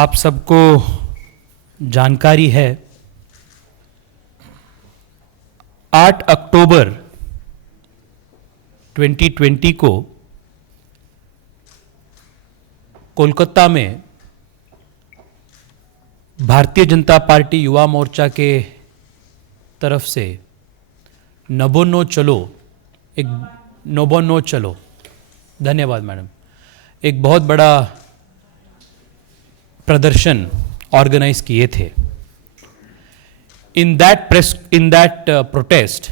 आप सबको जानकारी है 8 अक्टूबर 2020 को कोलकाता में भारतीय जनता पार्टी युवा मोर्चा के तरफ से नभो नो चलो धन्यवाद मैडम, एक बहुत बड़ा प्रदर्शन ऑर्गेनाइज किए थे. In that protest,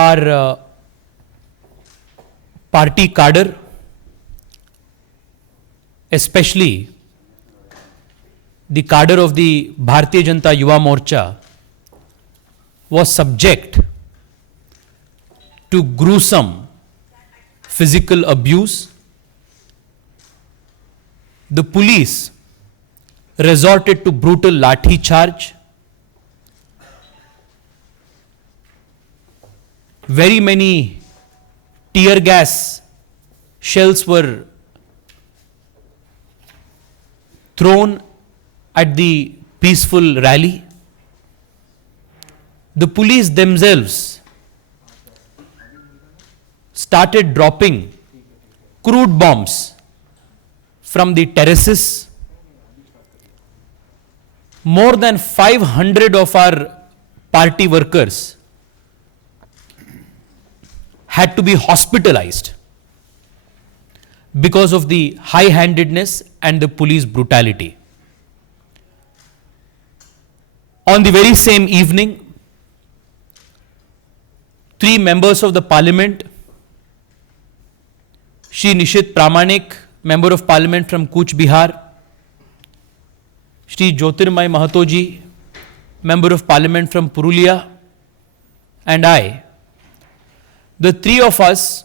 our party cadre, especially the cadre of the Bharatiya Janata Yuva Morcha, was subject to gruesome physical abuse. The police resorted to brutal lathi charge. Very many tear gas shells were thrown at the peaceful rally. The police themselves started dropping crude bombs from the terraces. More than 500 of our party workers had to be hospitalized because of the high-handedness and the police brutality. On the very same evening, 3 members of the parliament, Shri Nishit Pramanik, Member of Parliament from Cooch Behar, Shri Jyotirmay Mahato ji, Member of Parliament from Purulia, and I, the 3 of us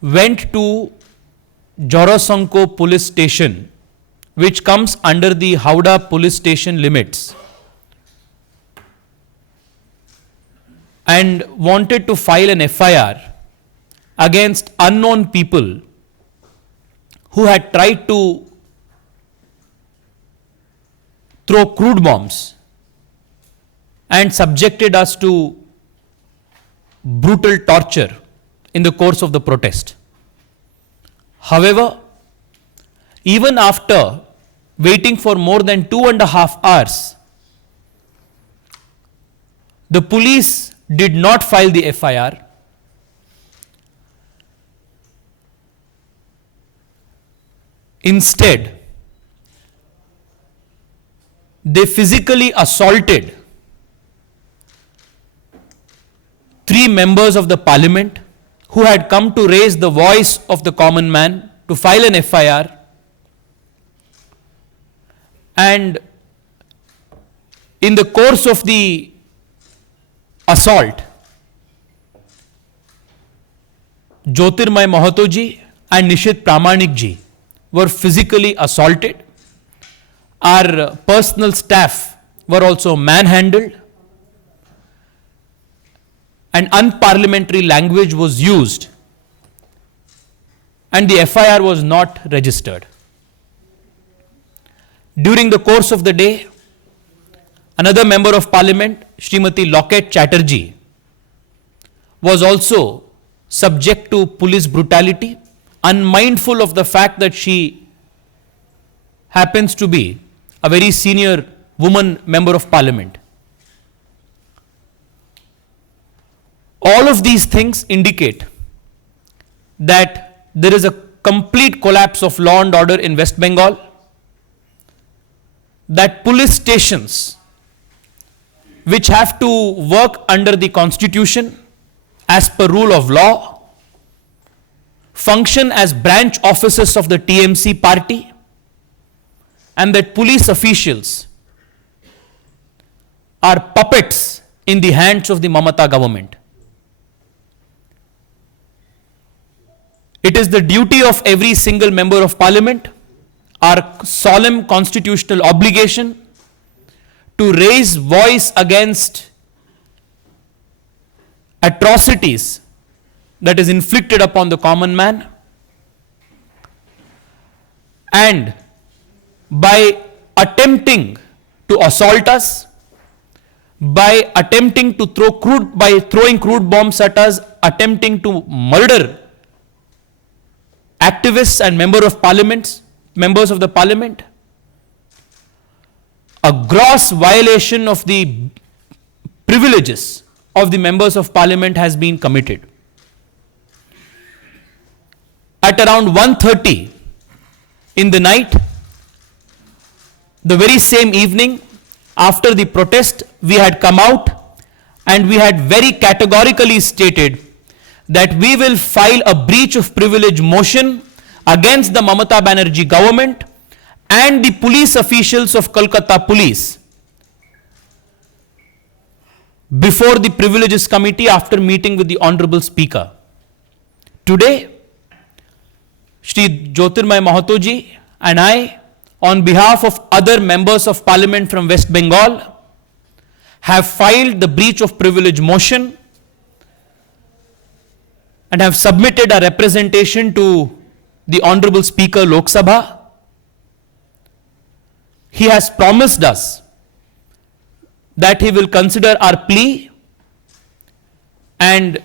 went to Jorasanko police station, which comes under the Howrah police station limits, and wanted to file an FIR against unknown people who had tried to throw crude bombs and subjected us to brutal torture in the course of the protest. However, even after waiting for more than 2.5 hours, the police did not file the FIR. Instead, they physically assaulted 3 members of the parliament who had come to raise the voice of the common man to file an FIR, and in the course of the assault, Jyotirmay Mahato ji and Nishit Pramanik ji were physically assaulted. Our personal staff were also manhandled, and unparliamentary language was used, and the FIR was not registered. During the course of the day, another member of parliament, Srimati Locket Chatterjee, was also subject to police brutality, unmindful of the fact that she happens to be a very senior woman member of parliament. All of these things indicate that there is a complete collapse of law and order in West Bengal, that police stations, which have to work under the constitution as per rule of law, function as branch offices of the TMC party, and that police officials are puppets in the hands of the Mamata government. It is the duty of every single member of parliament, our solemn constitutional obligation, to raise voice against atrocities that is inflicted upon the common man, and by attempting to assault us, by attempting to by throwing crude bombs at us, attempting to murder activists and members of the parliament, a gross violation of the privileges of the members of parliament has been committed. At around 1:30 in the night, the very same evening, after the protest, we had come out and we had very categorically stated that we will file a breach of privilege motion against the Mamata Banerjee government and the police officials of Kolkata Police before the Privileges Committee after meeting with the Honorable Speaker. Today, Shri Jyotirmay Mahato ji and I, on behalf of other members of Parliament from West Bengal, have filed the breach of privilege motion and have submitted a representation to the Honorable Speaker Lok Sabha. He has promised us that he will consider our plea and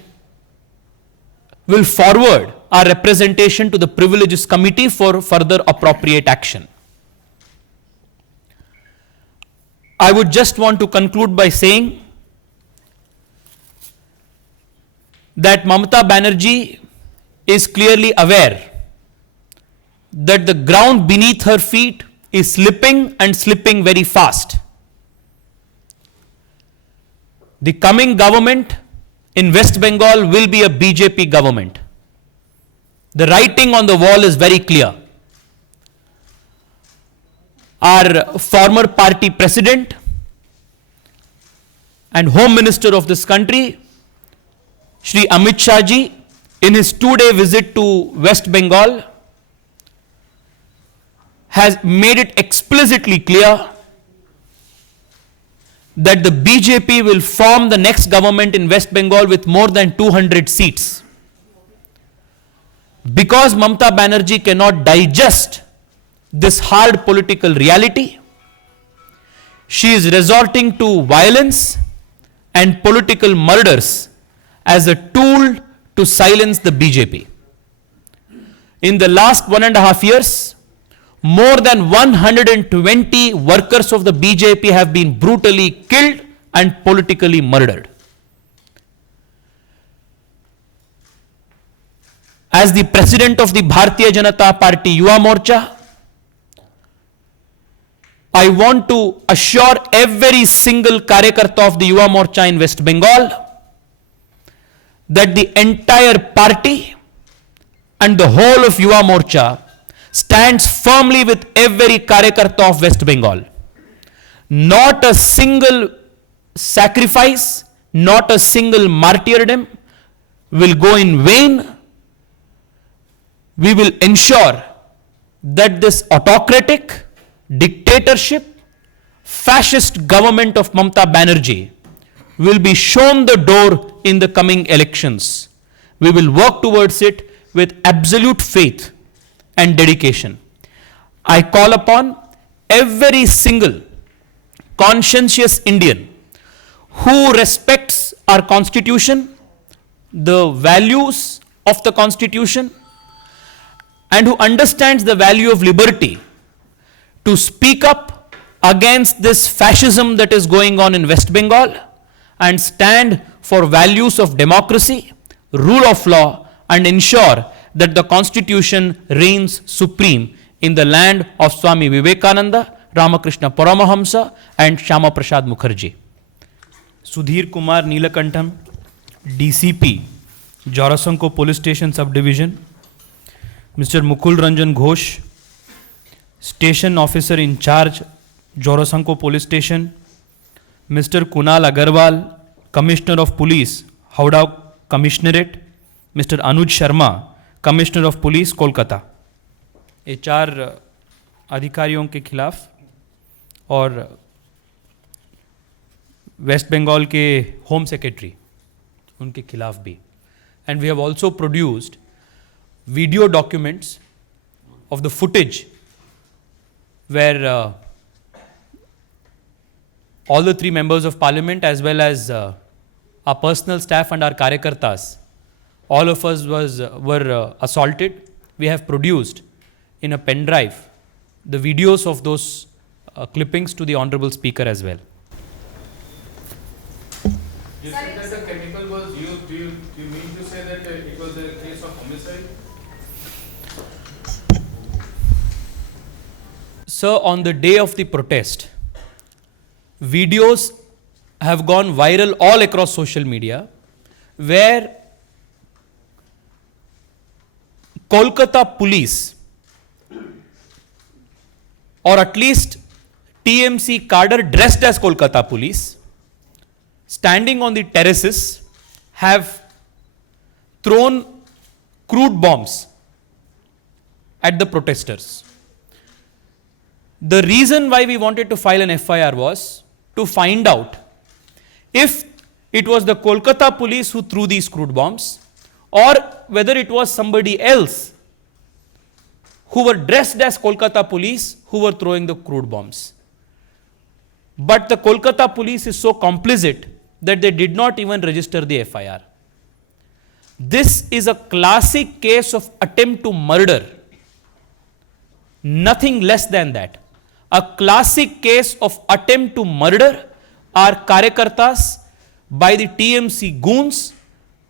will forward our representation to the Privileges Committee for further appropriate action. I would just want to conclude by saying that Mamata Banerjee is clearly aware that the ground beneath her feet is slipping and slipping very fast. The coming government in West Bengal will be a BJP government. The writing on the wall is very clear. Our former party president and Home Minister of this country, Shri Amit Shah ji, in his 2-day visit to West Bengal, has made it explicitly clear that the BJP will form the next government in West Bengal with more than 200 seats. Because Mamata Banerjee cannot digest this hard political reality, she is resorting to violence and political murders as a tool to silence the BJP. In the last 1.5 years, more than 120 workers of the BJP have been brutally killed and politically murdered. As the president of the Bharatiya Janata Party Yuva Morcha, I want to assure every single Karyakarta of the Yuva Morcha in West Bengal that the entire party and the whole of Yuva Morcha stands firmly with every Karyakarta of West Bengal. Not a single sacrifice, not a single martyrdom will go in vain. We will ensure that this autocratic, dictatorship, fascist government of Mamata Banerjee will be shown the door in the coming elections. We will work towards it with absolute faith and dedication. I call upon every single conscientious Indian who respects our Constitution, the values of the Constitution, and who understands the value of liberty to speak up against this fascism that is going on in West Bengal and stand for values of democracy, rule of law, and ensure that the Constitution reigns supreme in the land of Swami Vivekananda, Ramakrishna Paramahamsa, and Shyama Prasad Mukherjee. Sudhir Kumar Neelakantham, DCP, Jorasanko Police Station Subdivision. Mr. Mukul Ranjan Ghosh, Station Officer in Charge, Jorasanko Police Station. Mr. Kunal Agarwal, Commissioner of Police, Howrah Commissionerate. Mr. Anuj Sharma, commissioner of police Kolkata. ये 4 अधिकारियों के खिलाफ और waste Bengal के home secretary उनके खिलाफ भी। And we have also produced video documents of the footage where all the three members of parliament as well as our personal staff and our karyakartas, all of us were assaulted. We have produced in a pen drive the videos of those clippings to the Honorable Speaker as well. You said that the chemical was used. Do you mean to say that it was a case of homicide? Sir, on the day of the protest, videos have gone viral all across social media where Kolkata police, or at least TMC cadre dressed as Kolkata police, standing on the terraces, have thrown crude bombs at the protesters. The reason why we wanted to file an FIR was to find out if it was the Kolkata police who threw these crude bombs or whether it was somebody else who were dressed as Kolkata police who were throwing the crude bombs. But the Kolkata police is so complicit that they did not even register the FIR. This is a classic case of attempt to murder. Nothing less than that. A classic case of attempt to murder are karyakartas by the TMC goons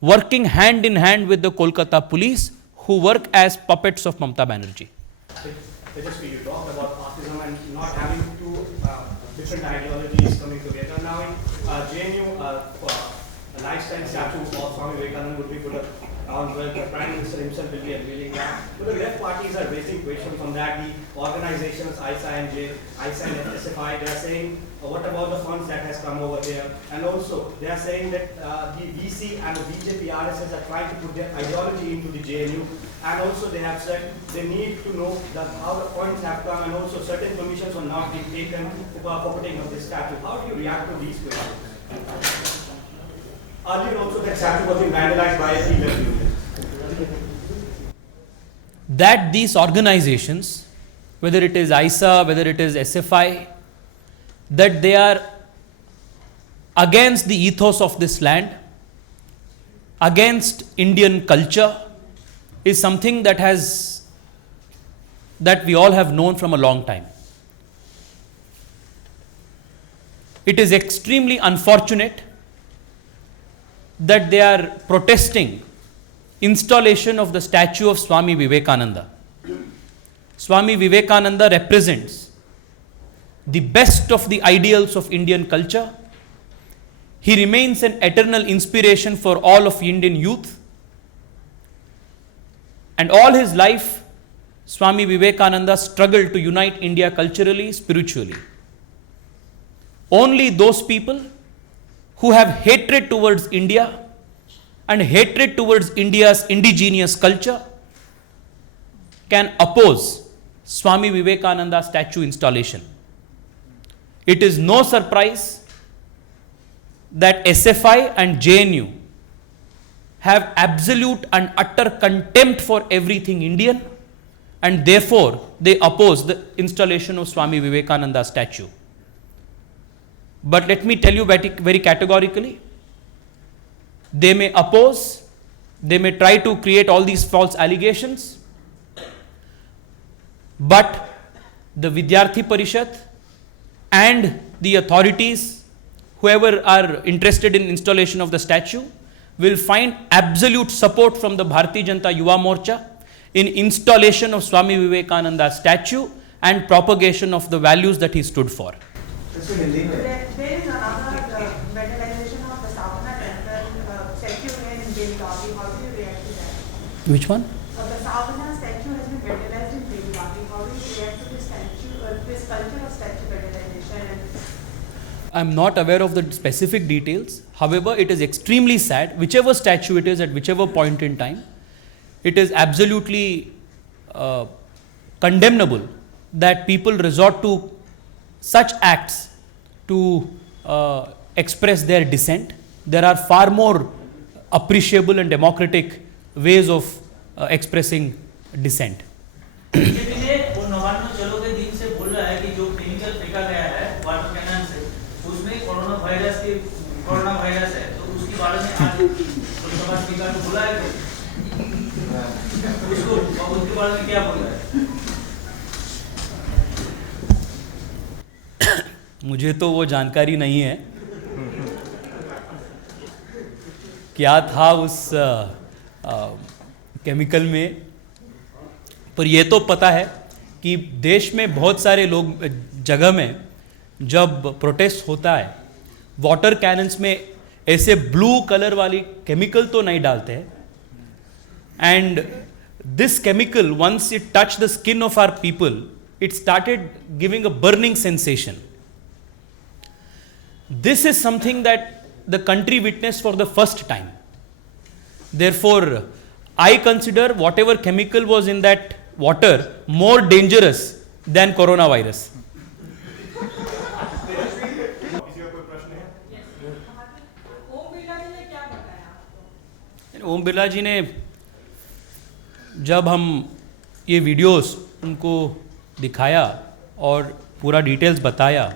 working hand in hand with the Kolkata police who work as puppets of Mamata Banerjee. Tejasvi, you talked about autism and not having two different ideologies coming together. Now in JNU, a lifestyle statue of Swami Vivekananda would be put up on where the Prime Minister himself will be unveiling that. But the left parties are raising questions on that. The organizations ISA and SFI, they are saying, what about the funds that has come over there? And also, they are saying that the DC and the BJP RSS are trying to put their ideology into the JNU. And also, they have said they need to know that how the funds have come, and also certain permissions are not being taken for putting up this statue. How do you react to these questions? Earlier also, that statue was being vandalized by a female. That these organizations, whether it is ISA, whether it is SFI, that they are against the ethos of this land, against Indian culture, is something that we all have known from a long time. It is extremely unfortunate that they are protesting installation of the statue of Swami Vivekananda. Swami Vivekananda represents the best of the ideals of Indian culture. He remains an eternal inspiration for all of Indian youth. And all his life, Swami Vivekananda struggled to unite India culturally, spiritually. Only those people who have hatred towards India and hatred towards India's indigenous culture can oppose Swami Vivekananda statue installation. It is no surprise that SFI and JNU have absolute and utter contempt for everything Indian, and therefore they oppose the installation of Swami Vivekananda statue. But let me tell you very categorically, they may oppose, they may try to create all these false allegations, but the Vidyarthi Parishad and the authorities, whoever are interested in installation of the statue, will find absolute support from the Bharatiya Janata Yuva Morcha in installation of Swami Vivekananda statue and propagation of the values that he stood for. There is another vandalization of the Savana temple statue here in Belgavi. How do you react to that? Which one? The Savana statue has been vandalized in Belgavi. How do you react to this statue, this culture of statue vandalization? I am not aware of the specific details. However, it is extremely sad, whichever statue it is at whichever point in time, it is absolutely condemnable that people resort to such acts to express their dissent. There are far more appreciable and democratic ways of expressing dissent. BJP ने वो 99 चलो के दिन से बोल रहा है फेंका गया है वाटर कैनन से, उसमें कोरोना वायरस है, तो उसके बारे में आज लोकसभा स्पीकर को बुलाया गया, उसको उसके बारे में क्या बोल रहा है? मुझे तो वो जानकारी नहीं है क्या था उस केमिकल में, पर ये तो पता है कि देश में बहुत सारे लोग जगह में जब प्रोटेस्ट होता है वाटर कैनन्स में ऐसे ब्लू कलर वाली केमिकल तो नहीं डालते हैं, and this chemical once it touch the skin of our people it started giving a burning sensation. This is something that the country witnessed for the first time. Therefore, I consider whatever chemical was in that water more dangerous than coronavirus. Om Birla जी ने जब हम ये videos उनको दिखाया और पूरा details बताया,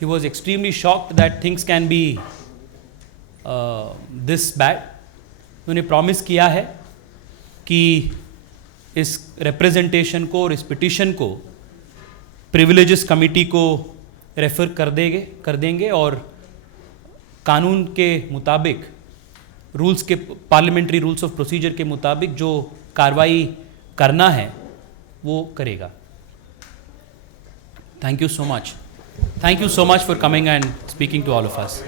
he was extremely shocked that things can be this bad. उन्होंने प्रॉमिस किया है कि इस रिप्रेजेंटेशन को और इस पिटिशन को प्रिविलेजेस कमिटी को रेफर कर देंगे और कानून के मुताबिक रूल्स के पार्लियामेंट्री रूल्स ऑफ प्रोसीजर के मुताबिक जो कार्रवाई करना है वो करेगा. Thank you so much. Thank you so much for coming and speaking to all of us.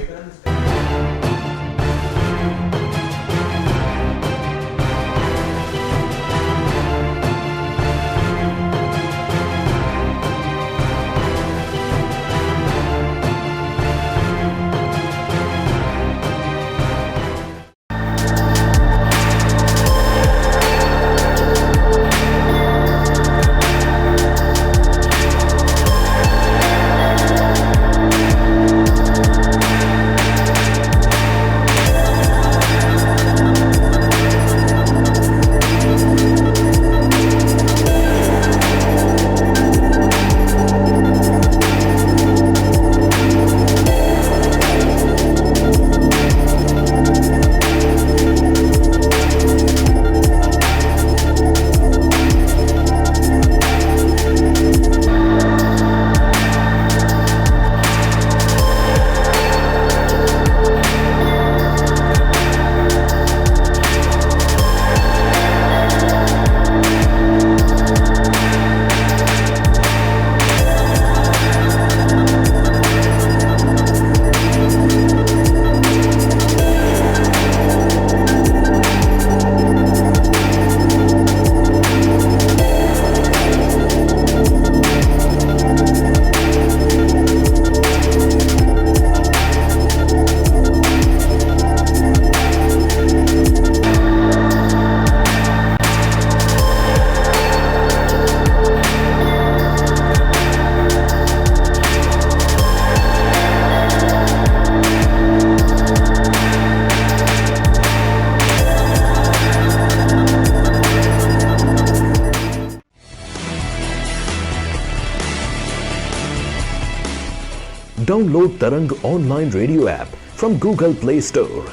Download Tarang online radio app from Google Play Store.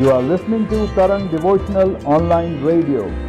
You are listening to Tarang Devotional Online Radio.